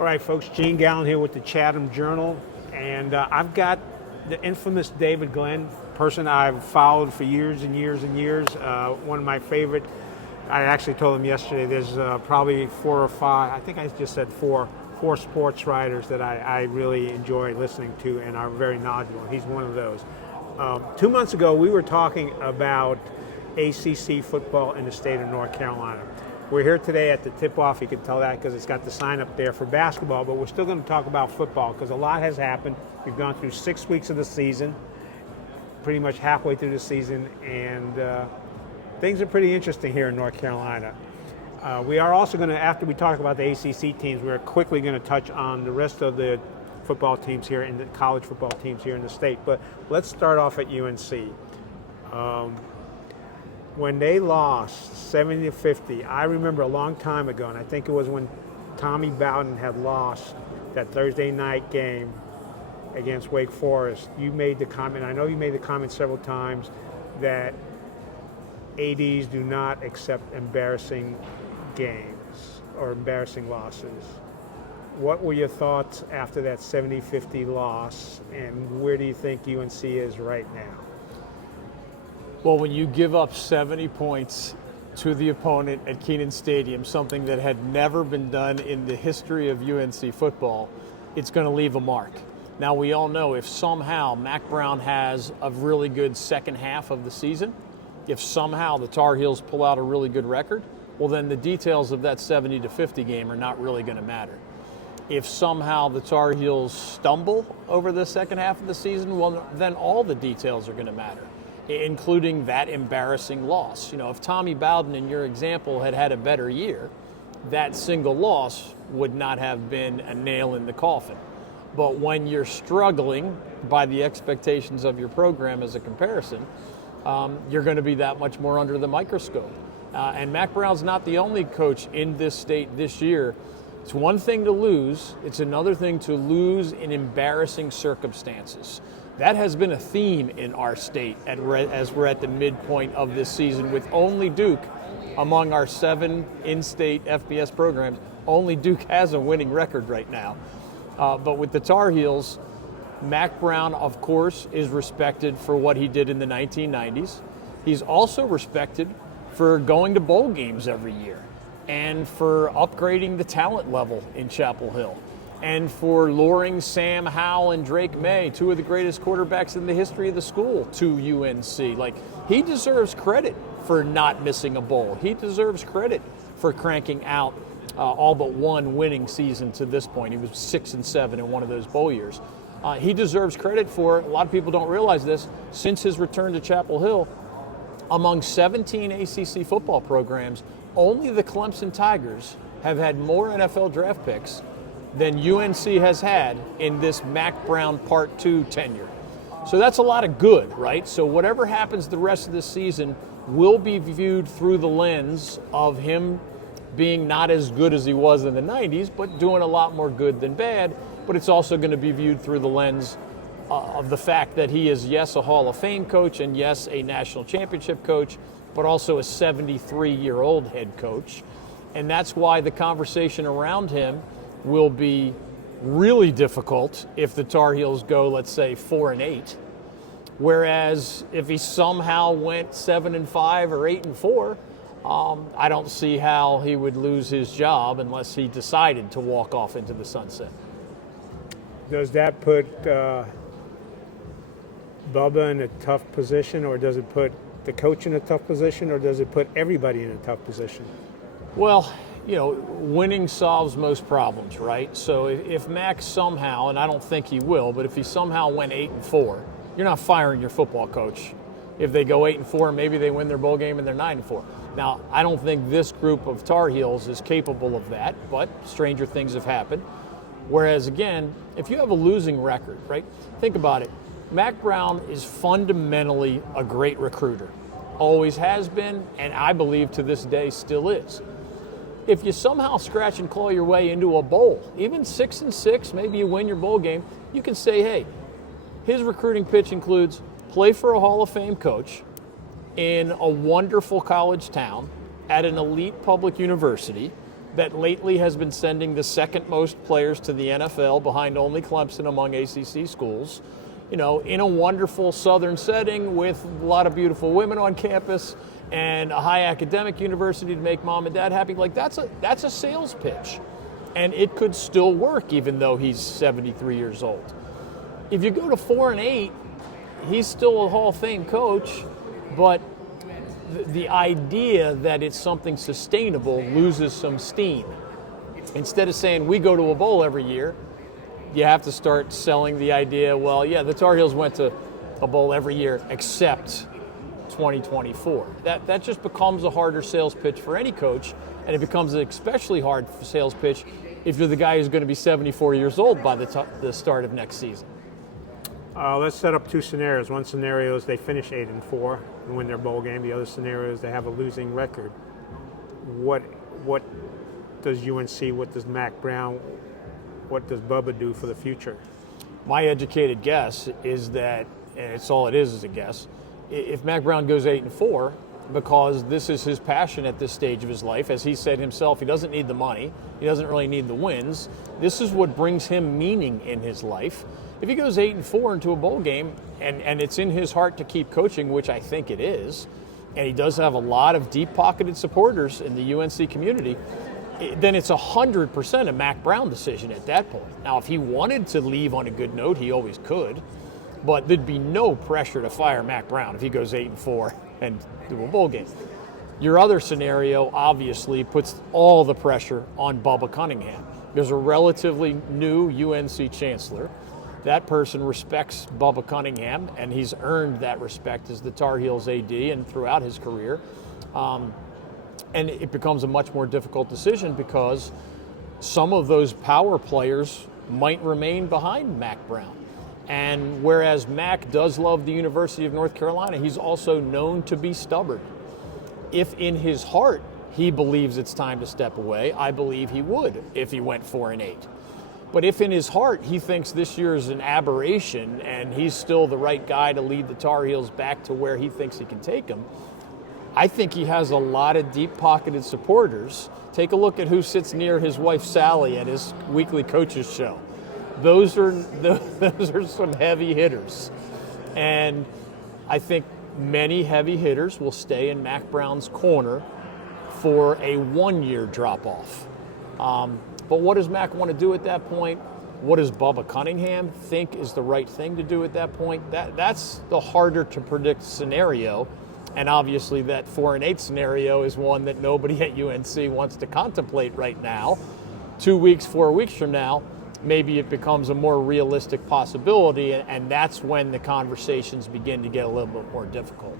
All right, folks, Gene Galin here with the Chatham Journal, and I've got the infamous David Glenn, person I've followed for years and years and years. One of my favorite. I actually told him yesterday there's probably 4 or 5, I think I just said four sports writers that I really enjoy listening to and are very knowledgeable. He's one of those. 2 months ago, we were talking about ACC football in the state of North Carolina. We're here today at the tip-off. You can tell that because it's got the sign up there for basketball, but we're still going to talk about football because a lot has happened. We've gone through 6 weeks of the season, pretty much halfway through the season, and things are pretty interesting here in North Carolina. We are also going to, after we talk about the ACC teams, we're quickly going to touch on the rest of the football teams here and the college football teams here in the state. But let's start off at UNC. When they lost 70-50, I remember a long time ago, and I think it was when Tommy Bowden had lost that Thursday night game against Wake Forest. You made the comment, I know you made the comment several times, that ADs do not accept embarrassing games or embarrassing losses. What were your thoughts after that 70-50 loss, and where do you think UNC is right now? Well, when you give up 70 points to the opponent at Kenan Stadium, something that had never been done in the history of UNC football, it's going to leave a mark. Now, we all know if somehow Mack Brown has a really good second half of the season, if somehow the Tar Heels pull out a really good record, well, then the details of that 70-50 game are not really going to matter. If somehow the Tar Heels stumble over the second half of the season, well, then all the details are going to matter, including that embarrassing loss. You know, if Tommy Bowden, in your example, had had a better year, that single loss would not have been a nail in the coffin. But when you're struggling by the expectations of your program as a comparison, you're going to be that much more under the microscope. And Mack Brown's not the only coach in this state this year. It's one thing to lose. It's another thing to lose in embarrassing circumstances. That has been a theme in our state as we're at the midpoint of this season, with only Duke, among our 7 in-state FBS programs, only Duke has a winning record right now. But with the Tar Heels, Mack Brown, of course, is respected for what he did in the 1990s. He's also respected for going to bowl games every year and for upgrading the talent level in Chapel Hill, and for luring Sam Howell and Drake May, 2 of the greatest quarterbacks in the history of the school, to UNC. Like, he deserves credit for not missing a bowl. He deserves credit for cranking out all but one winning season to this point. He was 6-7 in one of those bowl years. He deserves credit for, a lot of people don't realize this, since his return to Chapel Hill, among 17 ACC football programs, only the Clemson Tigers have had more NFL draft picks than UNC has had in this Mack Brown Part 2 tenure. So that's a lot of good, right? So whatever happens the rest of this season will be viewed through the lens of him being not as good as he was in the 90s, but doing a lot more good than bad. But it's also going to be viewed through the lens of the fact that he is, yes, a Hall of Fame coach, and yes, a national championship coach, but also a 73-year-old head coach. And that's why the conversation around him will be really difficult if the Tar Heels go, let's say, 4-8. Whereas if he somehow went 7-5 or 8-4, I don't see how he would lose his job unless he decided to walk off into the sunset. Does that put Bubba in a tough position, or does it put the coach in a tough position, or does it put everybody in a tough position? Well, you know, winning solves most problems, right? So if Mack somehow, and I don't think he will, but if he somehow went 8-4, you're not firing your football coach. If they go 8-4, maybe they win their bowl game and they're 9-4. Now, I don't think this group of Tar Heels is capable of that, but stranger things have happened. Whereas, again, if you have a losing record, right, think about it. Mack Brown is fundamentally a great recruiter. Always has been, and I believe to this day still is. If you somehow scratch and claw your way into a bowl, even 6-6, maybe you win your bowl game, you can say, hey, his recruiting pitch includes play for a Hall of Fame coach in a wonderful college town at an elite public university that lately has been sending the second most players to the NFL behind only Clemson among ACC schools, in a wonderful southern setting with a lot of beautiful women on campus and a high academic university to make mom and dad happy. Like that's a sales pitch. And it could still work even though he's 73 years old. If you go to 4-8, he's still a Hall of Fame coach, but the idea that it's something sustainable loses some steam. Instead of saying we go to a bowl every year, you have to start selling the idea, well, yeah, the Tar Heels went to a bowl every year except 2024. That just becomes a harder sales pitch for any coach, and it becomes an especially hard sales pitch if you're the guy who's going to be 74 years old by the start of next season. Let's set up two scenarios. One scenario is they finish 8-4 and win their bowl game. The other scenario is they have a losing record. What does UNC, what does Mack Brown, what does Bubba do for the future? My educated guess is that, and it's all it is a guess, if Mack Brown goes 8-4, because this is his passion at this stage of his life, as he said himself, he doesn't need the money, he doesn't really need the wins. This is what brings him meaning in his life. If he goes 8-4 into a bowl game, and it's in his heart to keep coaching, which I think it is, and he does have a lot of deep-pocketed supporters in the UNC community, then it's 100% a Mack Brown decision at that point. Now, if he wanted to leave on a good note, he always could, but there'd be no pressure to fire Mack Brown if he goes 8-4 and do a bowl game. Your other scenario obviously puts all the pressure on Bubba Cunningham. There's a relatively new UNC chancellor. That person respects Bubba Cunningham, and he's earned that respect as the Tar Heels AD and throughout his career. And it becomes a much more difficult decision because some of those power players might remain behind Mack Brown. And whereas Mack does love the University of North Carolina, he's also known to be stubborn. If in his heart he believes it's time to step away, I believe he would if he went 4-8. But if in his heart he thinks this year is an aberration and he's still the right guy to lead the Tar Heels back to where he thinks he can take them, I think he has a lot of deep-pocketed supporters. Take a look at who sits near his wife Sally at his weekly coaches show. Those are some heavy hitters. And I think many heavy hitters will stay in Mack Brown's corner for a one-year drop-off. But what does Mack want to do at that point? What does Bubba Cunningham think is the right thing to do at that point? That's the harder to predict scenario. And obviously that 4-8 scenario is one that nobody at UNC wants to contemplate right now. 2 weeks, 4 weeks from now, maybe it becomes a more realistic possibility, and that's when the conversations begin to get a little bit more difficult.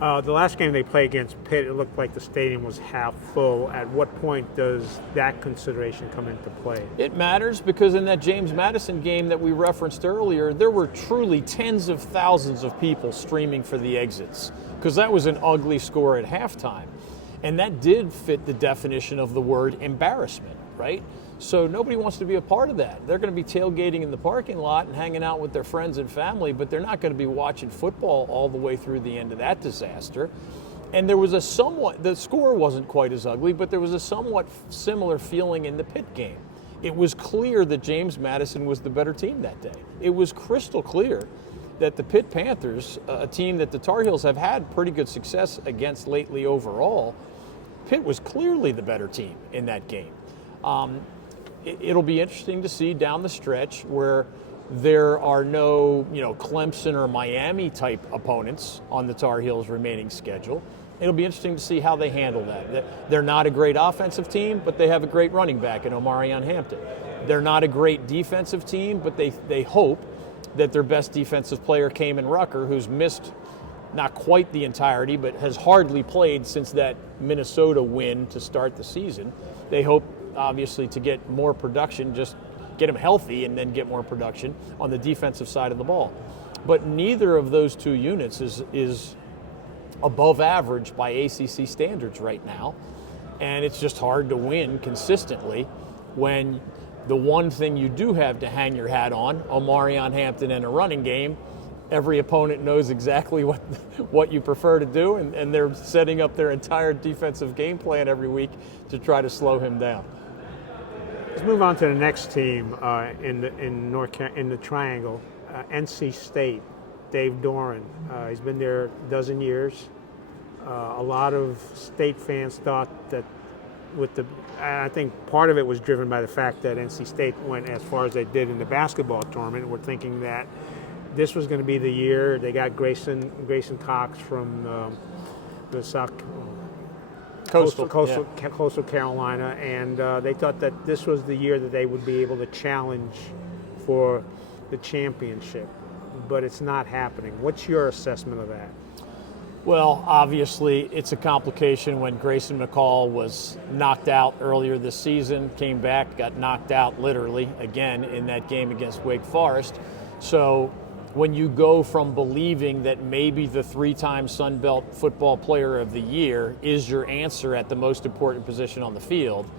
The last game they played against Pitt, it looked like the stadium was half full. At what point does that consideration come into play? It matters because in that James Madison game that we referenced earlier, there were truly tens of thousands of people streaming for the exits because that was an ugly score at halftime. And that did fit the definition of the word embarrassment, right? So nobody wants to be a part of that. They're going to be tailgating in the parking lot and hanging out with their friends and family, but they're not going to be watching football all the way through the end of that disaster. And there was the score wasn't quite as ugly, but there was a somewhat similar feeling in the Pitt game. It was clear that James Madison was the better team that day. It was crystal clear that the Pitt Panthers, a team that the Tar Heels have had pretty good success against lately overall, Pitt was clearly the better team in that game. It'll be interesting to see down the stretch where there are no, Clemson or Miami type opponents on the Tar Heels' remaining schedule. It'll be interesting to see how they handle that. They're not a great offensive team, but they have a great running back in Omarion Hampton. They're not a great defensive team, but they hope that their best defensive player, Kamen Rucker, who's missed not quite the entirety, but has hardly played since that Minnesota win to start the season. They hope, obviously, to get more production, just get him healthy and then get more production on the defensive side of the ball. But neither of those two units is above average by ACC standards right now. And it's just hard to win consistently when the one thing you do have to hang your hat on, Omarion Hampton and a running game, every opponent knows exactly what you prefer to do, and they're setting up their entire defensive game plan every week to try to slow him down. Let's move on to the next team in the Triangle, NC State. Dave Doran. He's been there a dozen years. A lot of state fans thought that I think part of it was driven by the fact that NC State went as far as they did in the basketball tournament. We're thinking that this was going to be the year. They got Grayson Cox from the Coastal Carolina, and they thought that this was the year that they would be able to challenge for the championship. But it's not happening. What's your assessment of that? Well, obviously, it's a complication when Grayson McCall was knocked out earlier this season, came back, got knocked out literally again in that game against Wake Forest. So when you go from believing that maybe the three-time Sun Belt Football Player of the Year is your answer at the most important position on the field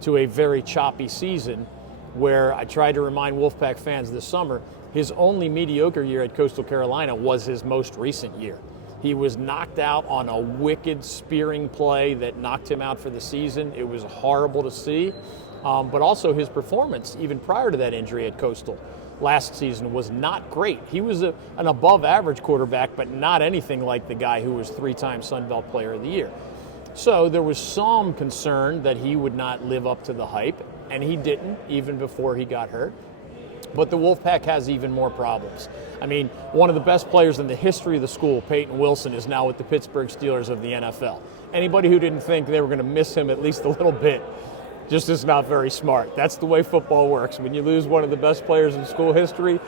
to a very choppy season where I tried to remind Wolfpack fans this summer, his only mediocre year at Coastal Carolina was his most recent year. He was knocked out on a wicked spearing play that knocked him out for the season. It was horrible to see. But also his performance, even prior to that injury at Coastal last season, was not great. He was an above-average quarterback, but not anything like the guy who was three-time Sun Belt Player of the Year. So there was some concern that he would not live up to the hype, and he didn't, even before he got hurt. But the Wolfpack has even more problems. I mean, one of the best players in the history of the school, Peyton Wilson, is now with the Pittsburgh Steelers of the NFL. Anybody who didn't think they were going to miss him at least a little bit just is not very smart. That's the way football works. When you lose one of the best players in school history,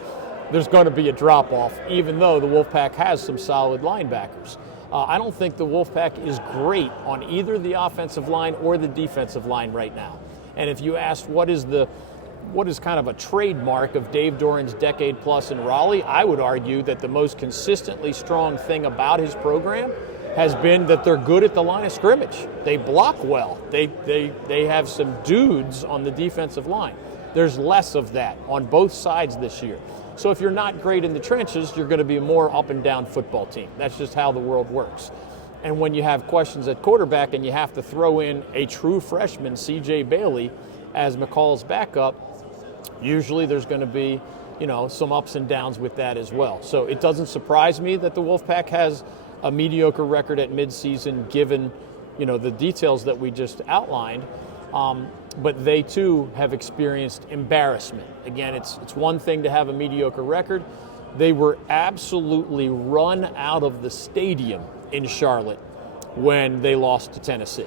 there's going to be a drop-off, even though the Wolfpack has some solid linebackers. I don't think the Wolfpack is great on either the offensive line or the defensive line right now. And if you asked what is kind of a trademark of Dave Doran's decade plus in Raleigh, I would argue that the most consistently strong thing about his program has been that they're good at the line of scrimmage. They block well. They have some dudes on the defensive line. There's less of that on both sides this year. So if you're not great in the trenches, you're going to be a more up and down football team. That's just how the world works. And when you have questions at quarterback and you have to throw in a true freshman, C.J. Bailey, as McCall's backup, usually there's going to be, some ups and downs with that as well. So it doesn't surprise me that the Wolfpack has a mediocre record at midseason, given, the details that we just outlined. But they too have experienced embarrassment. Again, it's one thing to have a mediocre record. They were absolutely run out of the stadium in Charlotte when they lost to Tennessee.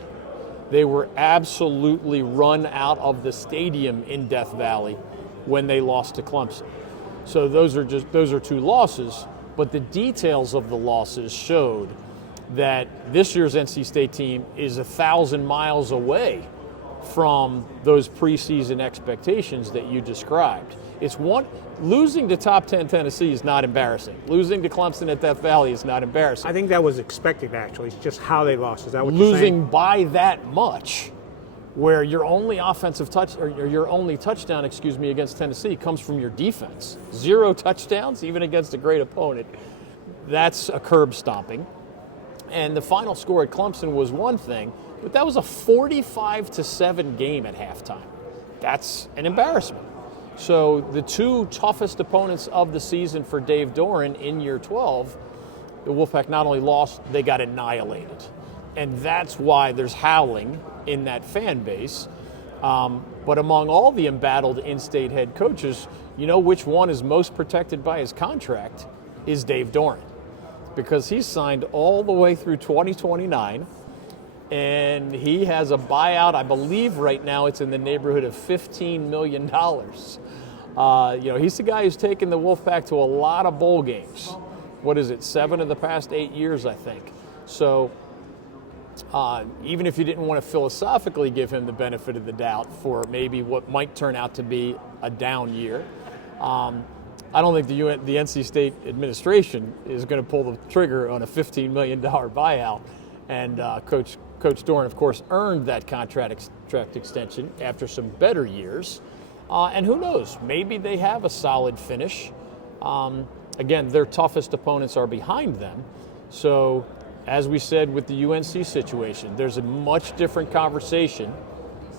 They were absolutely run out of the stadium in Death Valley when they lost to Clemson. So those are two losses, but the details of the losses showed that this year's NC State team is 1,000 miles away from those preseason expectations that you described. Losing to top 10 Tennessee is not embarrassing. Losing to Clemson at Death Valley is not embarrassing. I think that was expected, actually. It's just how they lost. Is that what you're saying? Losing by that much, where your only your only touchdown, against Tennessee comes from your defense. 0 touchdowns, even against a great opponent. That's a curb stomping. And the final score at Clemson was one thing, but that was a 45-7 game at halftime. That's an embarrassment. So the two toughest opponents of the season for Dave Doran in year 12, the Wolfpack not only lost, they got annihilated. And that's why there's howling in that fan base. But among all the embattled in-state head coaches, which one is most protected by his contract is Dave Doran. Because he's signed all the way through 2029, and he has a buyout. I believe right now it's in the neighborhood of $15 million. He's the guy who's taken the Wolfpack to a lot of bowl games. What is it, 7 of the past 8 years, I think. So even if you didn't want to philosophically give him the benefit of the doubt for maybe what might turn out to be a down year, I don't think the NC State administration is going to pull the trigger on a $15 million buyout. And Coach Doran, of course, earned that contract extension after some better years. And who knows, maybe they have a solid finish. again, their toughest opponents are behind them. So, as we said with the UNC situation, there's a much different conversation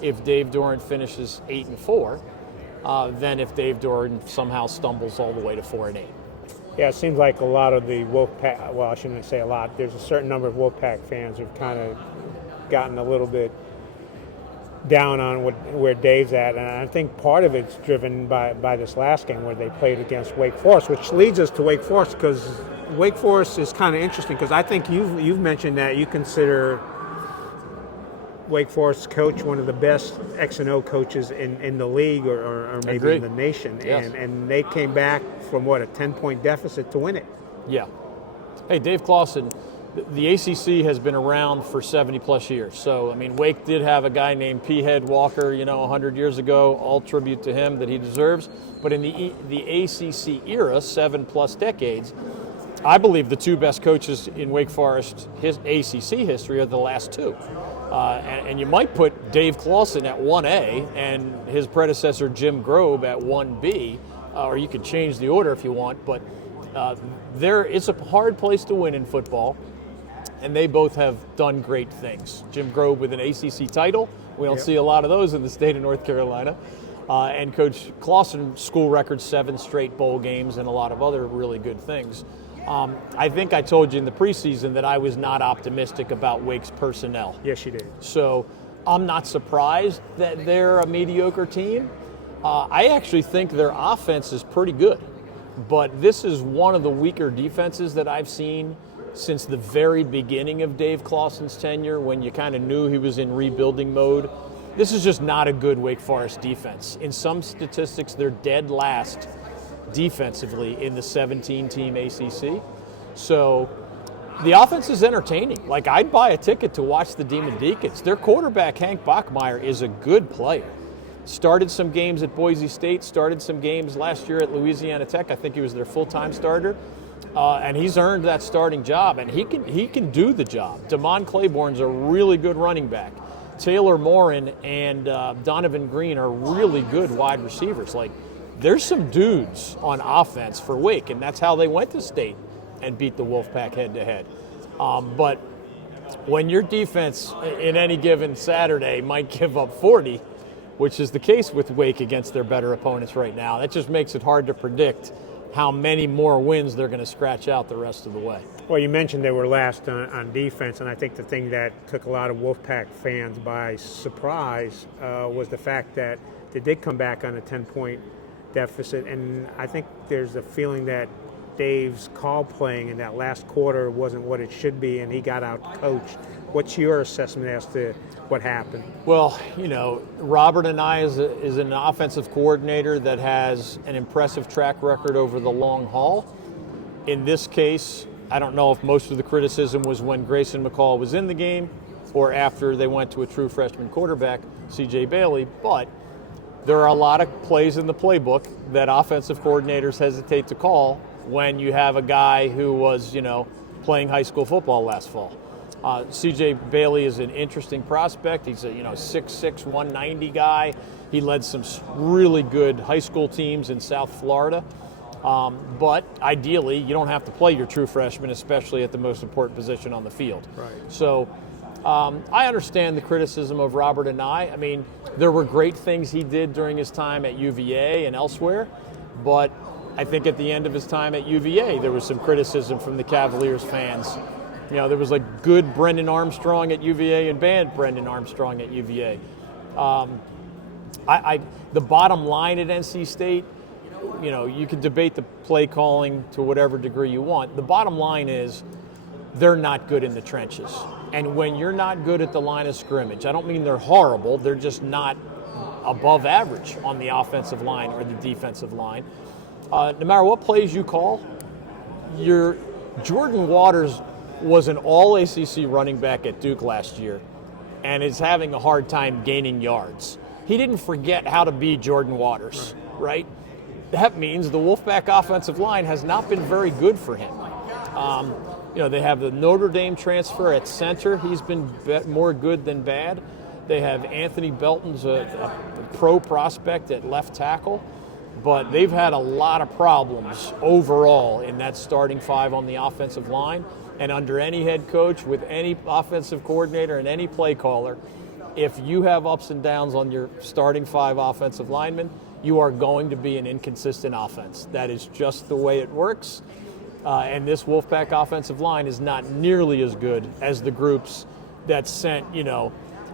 if Dave Doran finishes 8-4 than if Dave Doran somehow stumbles all the way to 4-8. Yeah, it seems like a lot of the Wolfpack, well, I shouldn't say a lot, there's a certain number of Wolfpack fans who've kind of gotten a little bit down on where Dave's at, and I think part of it's driven by this last game where they played against Wake Forest, which leads us to Wake Forest, because Wake Forest is kind of interesting, because I think you've mentioned that you consider Wake Forest coach one of the best X&O coaches in the league or maybe in the nation. Yes. And they came back from, a 10-point deficit to win it. Yeah. Hey, Dave Clawson, the ACC has been around for 70-plus years. So, I mean, Wake did have a guy named P. Head Walker, 100 years ago, all tribute to him that he deserves. But in the ACC era, 7-plus decades, I believe the two best coaches in Wake Forest ACC history are the last two. And you might put Dave Clawson at 1A and his predecessor Jim Grobe at 1B, or you could change the order if you want, but it's a hard place to win in football, and they both have done great things. Jim Grobe with an ACC title. We don't see a lot of those in the state of North Carolina. And Coach Clawson, school record 7 straight bowl games and a lot of other really good things. I think I told you in the preseason that I was not optimistic about Wake's personnel. Yes, you did. So I'm not surprised that they're a mediocre team. I actually think their offense is pretty good. But this is one of the weaker defenses that I've seen since the very beginning of Dave Clawson's tenure, when you kind of knew he was in rebuilding mode. This is just not a good Wake Forest defense. In some statistics, they're dead last defensively in the 17-team ACC. So the offense is entertaining. Like, I'd buy a ticket to watch the Demon Deacons. Their quarterback, Hank Bachmeier, is a good player. Started some games at Boise State, started some games last year at Louisiana Tech. I think he was their full-time starter. And he's earned that starting job, and he can do the job. Damon Claiborne's a really good running back. Taylor Morin and Donovan Green are really good wide receivers. Like, there's some dudes on offense for Wake, and that's how they went to state and beat the Wolfpack head-to-head. But when your defense in any given Saturday might give up 40, which is the case with Wake against their better opponents right now, that just makes it hard to predict how many more wins they're going to scratch out the rest of the way. Well, you mentioned they were last on defense, and I think the thing that took a lot of Wolfpack fans by surprise was the fact that they did come back on a 10-point deficit, and I think there's a feeling that Dave's call playing in that last quarter wasn't what it should be, and he got out coached. What's your assessment as to what happened? Well, Robert Anae is an offensive coordinator that has an impressive track record over the long haul. In this case, I don't know if most of the criticism was when Grayson McCall was in the game or after they went to a true freshman quarterback, C.J. Bailey, but there are a lot of plays in the playbook that offensive coordinators hesitate to call when you have a guy who was, playing high school football last fall. C.J. Bailey is an interesting prospect. He's a 6'6", 190 guy. He led some really good high school teams in South Florida. But ideally, you don't have to play your true freshman, especially at the most important position on the field. Right. So I understand the criticism of Robert Anae. I mean, there were great things he did during his time at UVA and elsewhere, but I think at the end of his time at UVA, there was some criticism from the Cavaliers fans. There was like good Brendan Armstrong at UVA and bad Brendan Armstrong at UVA. The bottom line at NC State, you can debate the play calling to whatever degree you want. The bottom line is they're not good in the trenches. And when you're not good at the line of scrimmage, I don't mean they're horrible, they're just not above average on the offensive line or the defensive line. No matter what plays you call, Jordan Waters was an all-ACC running back at Duke last year and is having a hard time gaining yards. He didn't forget how to be Jordan Waters, right? That means the Wolfpack offensive line has not been very good for him. They have the Notre Dame transfer at center. He's been more good than bad. They have Anthony Belton's a pro prospect at left tackle. but they've had a lot of problems overall in that starting five on the offensive line. And under any head coach, with any offensive coordinator and any play caller, if you have ups and downs on your starting five offensive linemen, you are going to be an inconsistent offense. That is just the way it works. And this Wolfpack offensive line is not nearly as good as the groups that sent,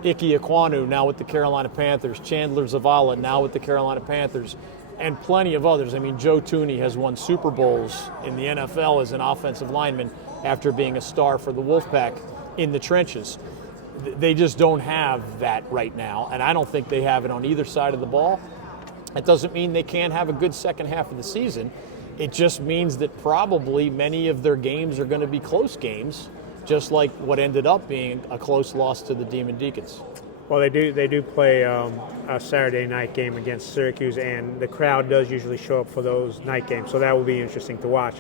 Ike Ekwonu now with the Carolina Panthers, Chandler Zavala now with the Carolina Panthers, and plenty of others. I mean, Joe Thuney has won Super Bowls in the NFL as an offensive lineman after being a star for the Wolfpack in the trenches. They just don't have that right now, and I don't think they have it on either side of the ball. That doesn't mean they can't have a good second half of the season. It just means that probably many of their games are going to be close games, just like what ended up being a close loss to the Demon Deacons. Well, they do play a Saturday night game against Syracuse, and the crowd does usually show up for those night games, so that will be interesting to watch.